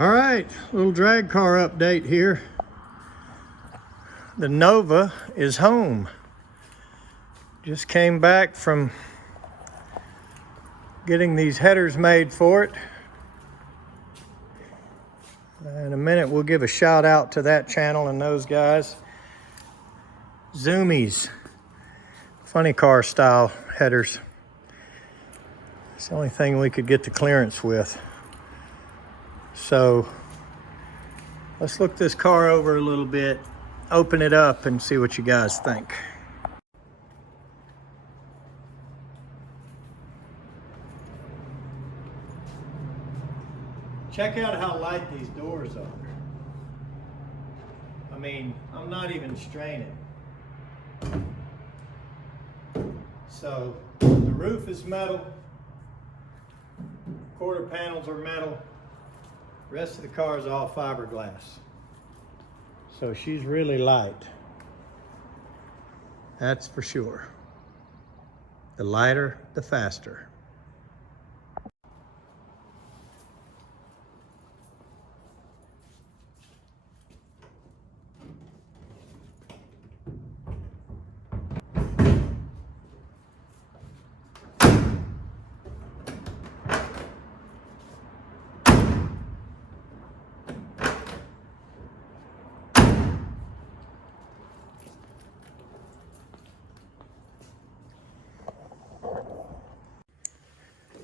All right, little drag car update here. The Nova is home. Just came back from getting these headers made for it. In a minute, we'll give a shout out to that channel and those guys. Zoomies, funny car style headers. It's the only thing we could get the clearance with. So let's look this car over a little bit, open it up and see what you guys think. Check out how light these doors are. I mean, I'm not even straining. So the roof is metal, quarter panels are metal, rest of the car is all fiberglass. So she's really light. That's for sure. The lighter, the faster.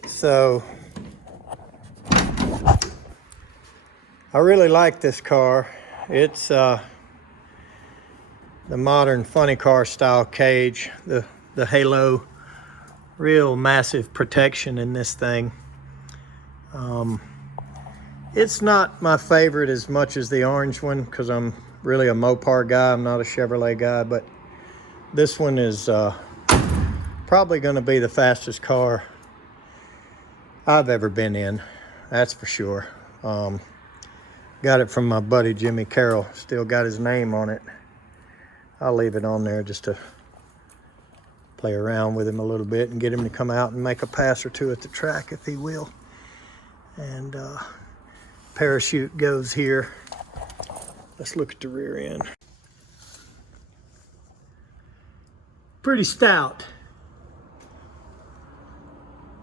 So I really like this car. It's the modern funny car style cage, the halo, real massive protection in this thing. It's not my favorite as much as the orange one because I'm really a Mopar guy. I'm not a Chevrolet guy, but this one is probably going to be the fastest car I've ever been in, that's for sure. Got it from my buddy Jimmy Carroll. Still got his name on it. I'll leave it on there just to play around with him a little bit and get him to come out and make a pass or two at the track if he will. And parachute goes here. Let's look at the rear end. Pretty stout.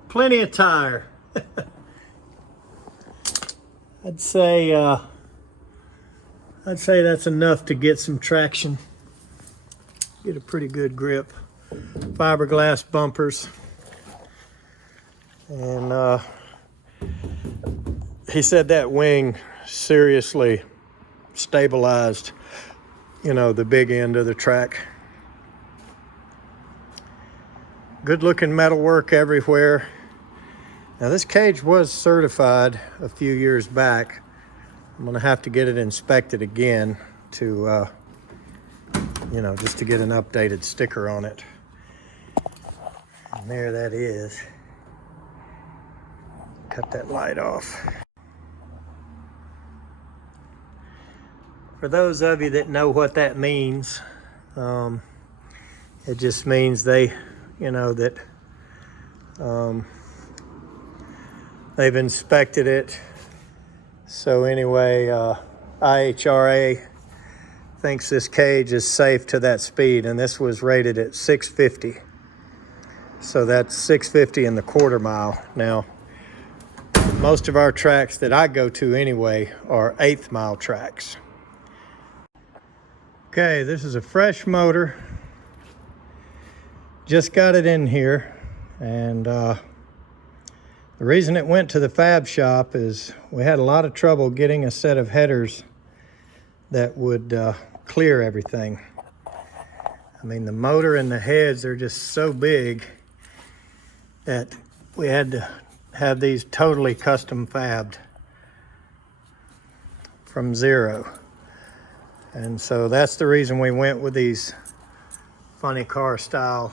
Plenty of tire. I'd say that's enough to get some traction. Get a pretty good grip. Fiberglass bumpers. And he said that wing seriously stabilized, you know, the big end of the track. Good looking metalwork everywhere. Now this cage was certified a few years back. I'm gonna have to get it inspected again to, you know, just to get an updated sticker on it. And there that is. Cut that light off. For those of you that know what that means, it just means they, you know, that they've inspected it. So anyway, IHRA thinks this cage is safe to that speed, and this was rated at 650. So that's 650 in the quarter mile. Now, most of our tracks that I go to anyway are 1/8 mile tracks. Okay, this is a fresh motor. Just got it in here, and the reason it went to the fab shop is we had a lot of trouble getting a set of headers that would clear everything. I mean, the motor and the heads are just so big that we had to have these totally custom fabbed from zero. And so that's the reason we went with these funny car style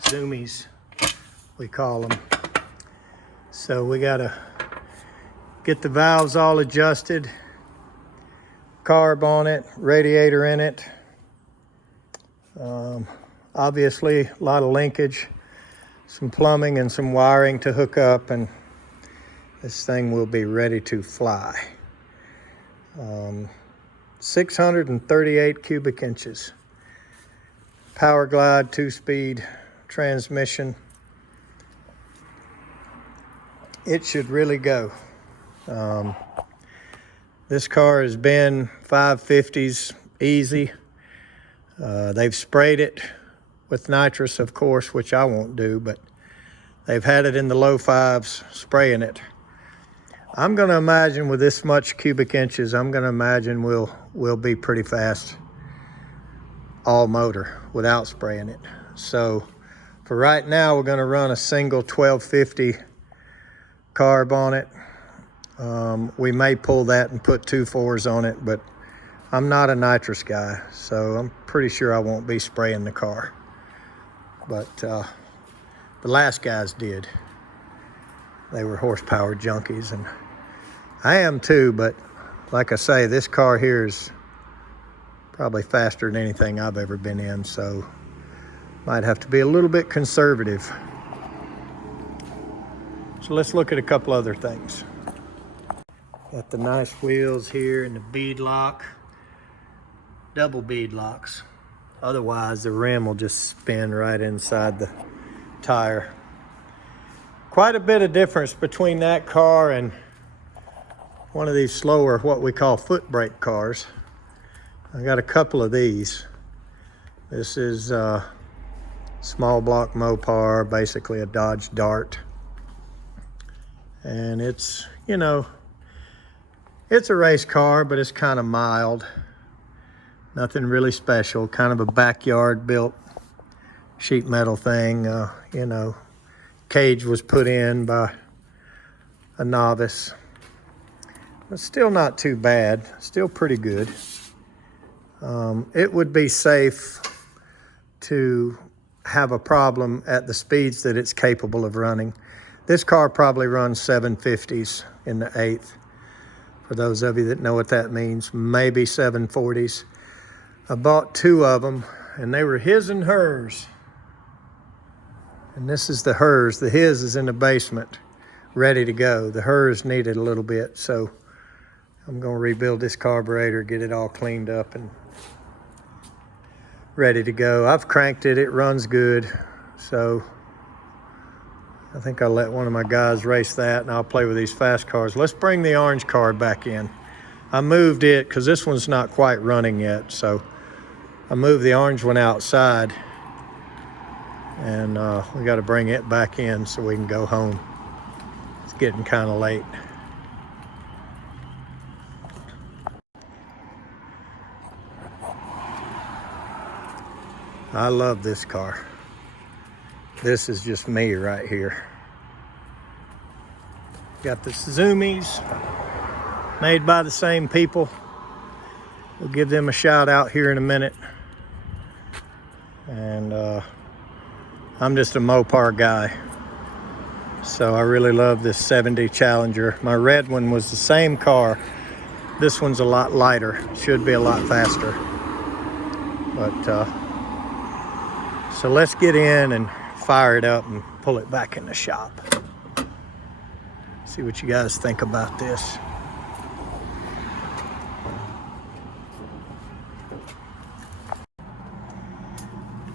zoomies, we call them. So we gotta get the valves all adjusted, carb on it, radiator in it. Obviously a lot of linkage, some plumbing and some wiring to hook up, and this thing will be ready to fly. 638 cubic inches. Power glide, 2-speed transmission. It should really go. This car has been 550s easy. They've sprayed it with nitrous, of course, which I won't do, but they've had it in the low 5s spraying it. I'm going to imagine with this much cubic inches, I'm going to imagine we'll be pretty fast all motor without spraying it. So for right now, we're going to run a single 1250 carb on it. We may pull that and put 2 4s on it, but I'm not a nitrous guy, so I'm pretty sure I won't be spraying the car. But the last guys did. They were horsepower junkies, and I am too, but like I say, this car here is probably faster than anything I've ever been in, so might have to be a little bit conservative. So let's look at a couple other things. Got the nice wheels here and the bead lock, double bead locks. Otherwise, the rim will just spin right inside the tire. Quite a bit of difference between that car and one of these slower, what we call foot brake cars. I got a couple of these. This is small block Mopar, basically a Dodge Dart. And it's, you know, it's a race car, but it's kind of mild. Nothing really special, kind of a backyard built sheet metal thing. You know, cage was put in by a novice. But still not too bad, still pretty good. It would be safe to have a problem at the speeds that it's capable of running. This car probably runs 750s in the 8th. For those of you that know what that means, maybe 740s. I bought 2 of them, and they were his and hers. And this is the hers. The his is in the basement, ready to go. The hers needed a little bit, so I'm gonna rebuild this carburetor, get it all cleaned up and ready to go. I've cranked it, it runs good. So I think I'll let one of my guys race that, and I'll play with these fast cars. Let's bring the orange car back in. I moved it because this one's not quite running yet. So I moved the orange one outside, and we got to bring it back in so we can go home. It's getting kind of late. I love this car. This is just me right here. Got the Suzumis, made by the same people. We'll give them a shout out here in a minute. And I'm just a Mopar guy. So I really love this 70 Challenger. My red one was the same car. This one's a lot lighter. Should be a lot faster. But so let's get in and fire it up and pull it back in the shop. See what you guys think about this.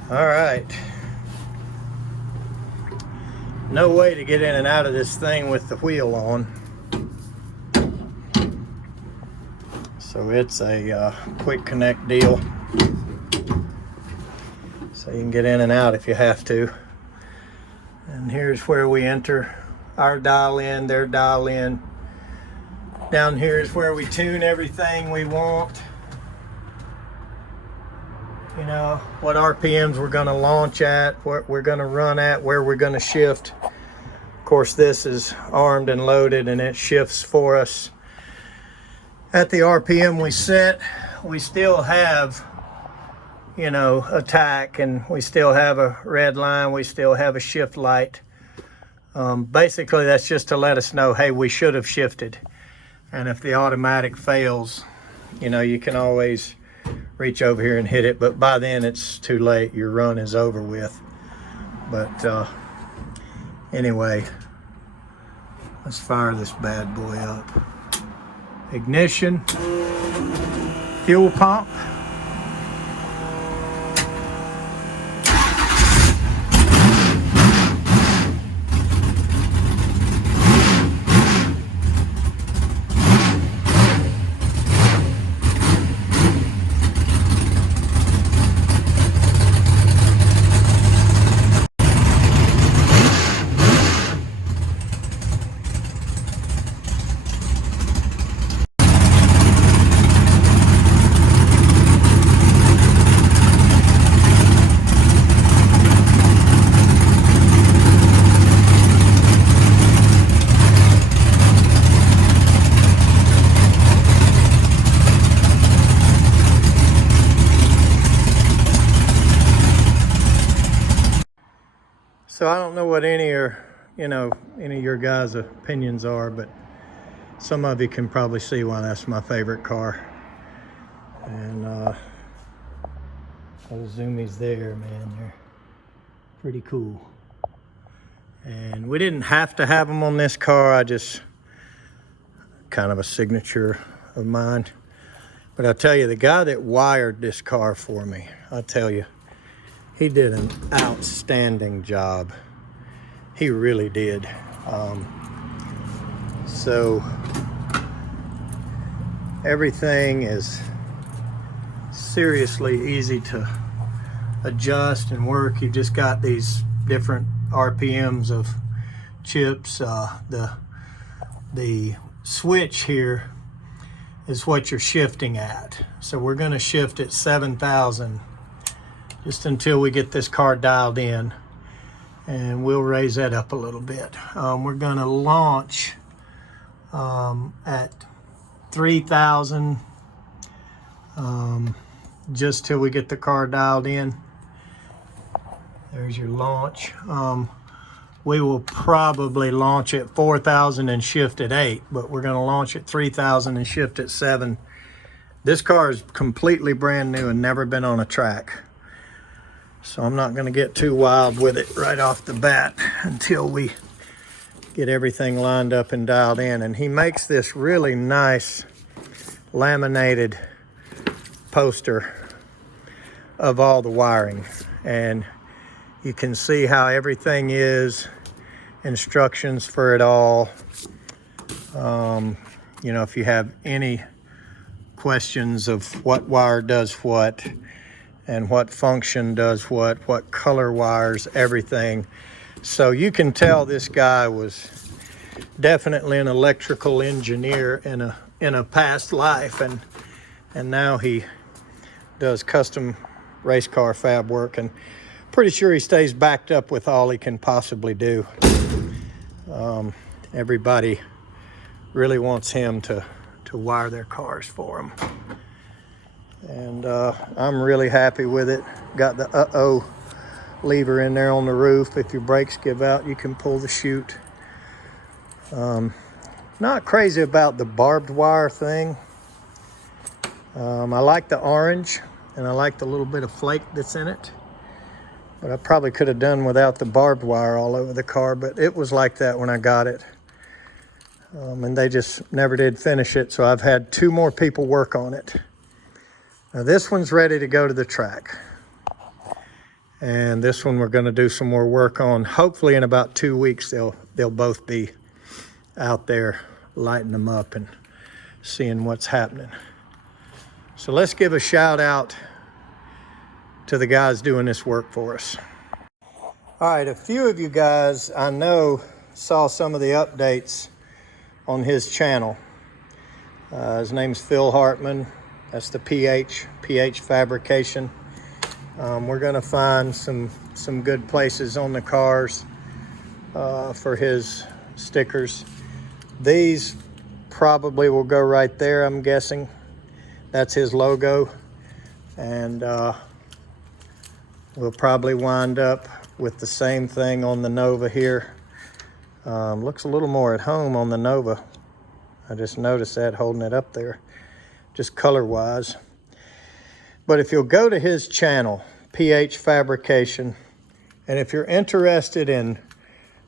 All right. No way to get in and out of this thing with the wheel on. So it's a quick connect deal. So you can get in and out if you have to. And here's where we enter our dial in, their dial in. Down here is where we tune everything we want. You know, what RPMs we're gonna launch at, what we're gonna run at, where we're gonna shift. Of course, this is armed and loaded and it shifts for us. At the RPM we set, we still have, you know, attack, and we still have a red line, we still have a shift light. Basically, that's just to let us know, hey, we should have shifted. And if the automatic fails, you know, you can always reach over here and hit it, but by then it's too late. Your run is over with. But anyway, let's fire this bad boy up. ignition, fuel pump. So I don't know what any of your guys' opinions are, but some of you can probably see why that's my favorite car. And those zoomies there, man, they're pretty cool. And we didn't have to have them on this car. I just, kind of a signature of mine. But I'll tell you, the guy that wired this car for me, I'll tell you, he did an outstanding job. He really did. So everything is seriously easy to adjust and work. You've just got these different RPMs of chips. The switch here is what you're shifting at. So we're going to shift at 7,000 just until we get this car dialed in, and we'll raise that up a little bit. We're going to launch at 3,000 just till we get the car dialed in. There's your launch. We will probably launch at 4,000 and shift at 8, but we're going to launch at 3,000 and shift at 7. This car is completely brand new and never been on a track. So I'm not going to get too wild with it right off the bat until we get everything lined up and dialed in. And he makes this really nice laminated poster of all the wiring. And you can see how everything is, instructions for it all. If you have any questions of what wire does what, and what function does what color wires, everything. So you can tell this guy was definitely an electrical engineer in a past life, and now he does custom race car fab work, and pretty sure he stays backed up with all he can possibly do. Everybody really wants him to wire their cars for them. And I'm really happy with it. Got the uh-oh lever in there on the roof. If your brakes give out, you can pull the chute. Not crazy about the barbed wire thing. I like the orange, and I like the little bit of flake that's in it. But I probably could have done without the barbed wire all over the car, but it was like that when I got it. And they just never did finish it, so I've had 2 more people work on it. Now this one's ready to go to the track. And this one we're going to do some more work on. Hopefully in about 2 weeks they'll both be out there lighting them up and seeing what's happening. So let's give a shout out to the guys doing this work for us. All right, a few of you guys I know saw some of the updates on his channel. His name's Phil Hartman. That's the PH Fabrication. We're gonna find some good places on the cars for his stickers. These probably will go right there, I'm guessing. That's his logo. And we'll probably wind up with the same thing on the Nova here. Looks a little more at home on the Nova. I just noticed that holding it up there, just color-wise. But if you'll go to his channel, PH Fabrication, and if you're interested in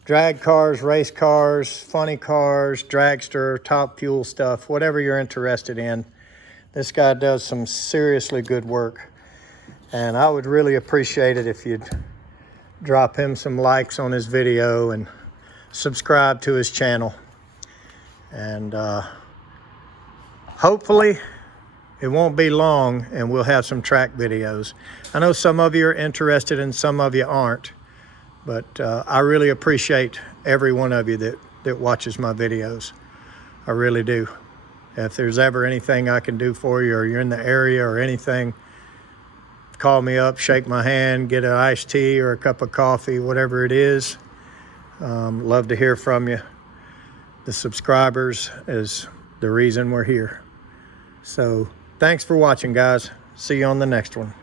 drag cars, race cars, funny cars, dragster, top fuel stuff, whatever you're interested in. This guy does some seriously good work. And I would really appreciate it if you'd drop him some likes on his video and subscribe to his channel. And hopefully it won't be long and we'll have some track videos. I know some of you are interested and some of you aren't, but I really appreciate every one of you that watches my videos. I really do. If there's ever anything I can do for you, or you're in the area or anything, call me up, shake my hand, get an iced tea or a cup of coffee, whatever it is. Love to hear from you. The subscribers is the reason we're here. So thanks for watching, guys. See you on the next one.